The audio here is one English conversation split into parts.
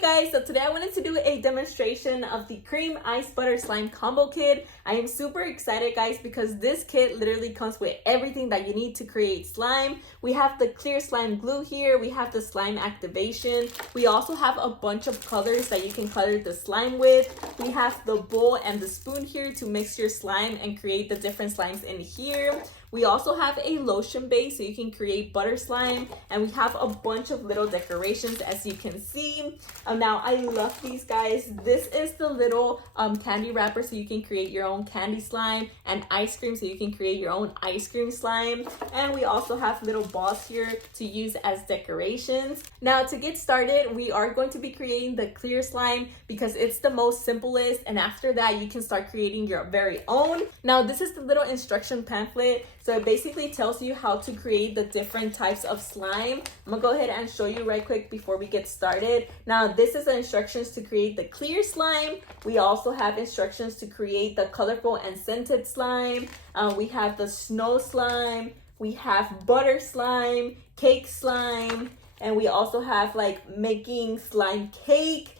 Okay guys, so today I wanted to do a demonstration of the cream ice butter slime combo kit. I am super excited guys because this kit literally comes with everything that you need to create slime. We have the clear slime glue here, we have the slime activation, we also have a bunch of colors that you can color the slime with. We have the bowl and the spoon here to mix your slime and create the different slimes in here. We also have a lotion base so you can create butter slime, and we have a bunch of little decorations as you can see. Now I love these guys. This is the little candy wrapper so you can create your own candy slime, and ice cream so you can create your own ice cream slime. And we also have little balls here to use as decorations. Now to get started, we are going to be creating the clear slime because it's the most simplest, and after that you can start creating your very own. Now this is the little instruction pamphlet. So it basically tells you how to create the different types of slime. I'm gonna go ahead and show you right quick before we get started. Now this is the instructions to create the clear slime. We also have instructions to create the colorful and scented slime. We have the snow slime. We have butter slime, cake slime, and we also have like making slime cake.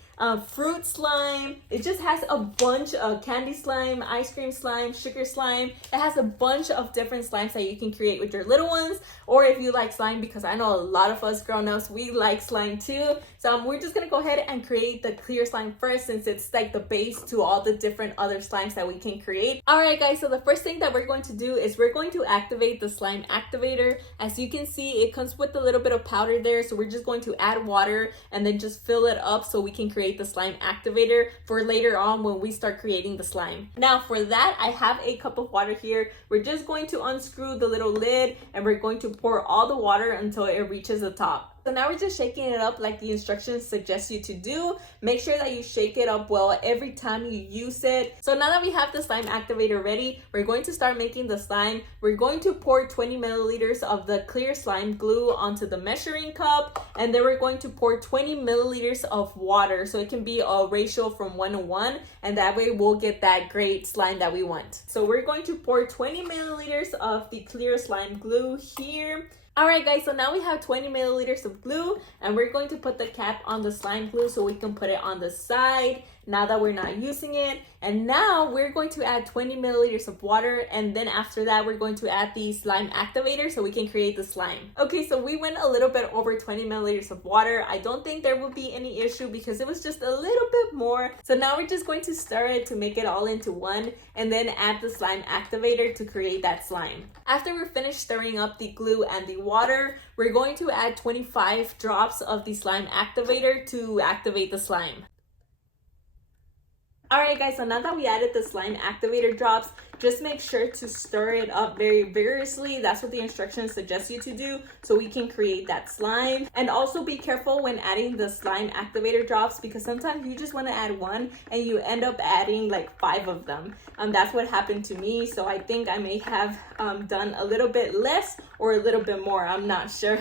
Fruit slime. It just has a bunch of candy slime, ice cream slime, sugar slime. It has a bunch of different slimes that you can create with your little ones, or if you like slime, because I know a lot of us grown-ups, we like slime too. So we're just gonna go ahead and create the clear slime first, since it's like the base to all the different other slimes that we can create. All right guys, so the first thing that we're going to do is we're going to activate the slime activator. As you can see, it comes with a little bit of powder there, so we're just going to add water and then just fill it up so we can create the slime activator for later on when we start creating the slime. Now for that, I have a cup of water here. We're just going to unscrew the little lid and we're going to pour all the water until it reaches the top. So now we're just shaking it up like the instructions suggest you to do. Make sure that you shake it up well every time you use it. So now that we have the slime activator ready, we're going to start making the slime. We're going to pour 20 milliliters of the clear slime glue onto the measuring cup, and then we're going to pour 20 milliliters of water, so it can be a ratio from 1 to 1, and that way we'll get that great slime that we want. So we're going to pour 20 milliliters of the clear slime glue here. Alright guys, so now we have 20 milliliters of glue, and we're going to put the cap on the slime glue so we can put it on the side now that we're not using it. And now we're going to add 20 milliliters of water, and then after that we're going to add the slime activator so we can create the slime. Okay, so we went a little bit over 20 milliliters of water. I don't think there will be any issue because it was just a little bit more. So now we're just going to stir it to make it all into one, and then add the slime activator to create that slime. After we're finished stirring up the glue and the water, we're going to add 25 drops of the slime activator to activate the slime. Alright guys, so now that we added the slime activator drops, just make sure to stir it up very vigorously. That's what the instructions suggest you to do so we can create that slime. And also be careful when adding the slime activator drops, because sometimes you just want to add one and you end up adding like 5 of them. That's what happened to me, so I think I may have done a little bit less or a little bit more, I'm not sure.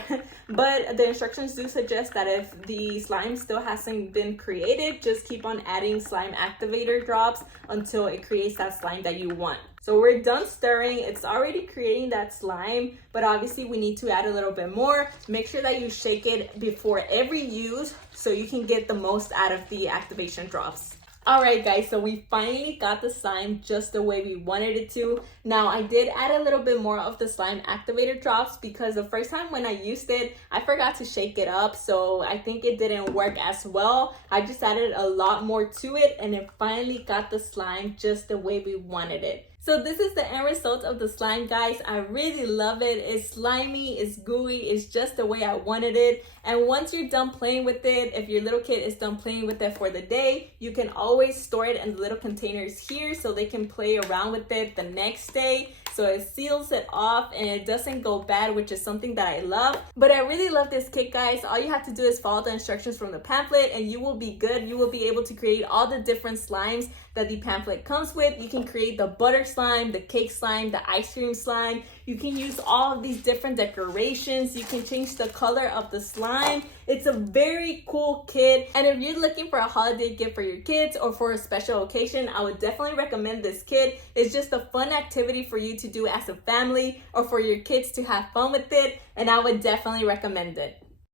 But the instructions do suggest that if the slime still hasn't been created, just keep on adding slime activator drops until it creates that slime that you want. So we're done stirring. It's already creating that slime, but obviously we need to add a little bit more. Make sure that you shake it before every use so you can get the most out of the activation drops. Alright guys, so we finally got the slime just the way we wanted it to. Now I did add a little bit more of the slime activator drops because the first time when I used it, I forgot to shake it up, so I think it didn't work as well. I just added a lot more to it, and it finally got the slime just the way we wanted it. So this is the end result of the slime, guys. I really love it. It's slimy, it's gooey, it's just the way I wanted it. And once you're done playing with it, if your little kid is done playing with it for the day, you can always store it in the little containers here so they can play around with it the next day. So it seals it off and it doesn't go bad, which is something that I love. But I really love this kit, guys. All you have to do is follow the instructions from the pamphlet and you will be good. You will be able to create all the different slimes that the pamphlet comes with. You can create the butter slime, the cake slime, the ice cream slime. You can use all of these different decorations. You can change the color of the slime. It's a very cool kit. And if you're looking for a holiday gift for your kids or for a special occasion, I would definitely recommend this kit. It's just a fun activity for you to do as a family or for your kids to have fun with it. And I would definitely recommend it.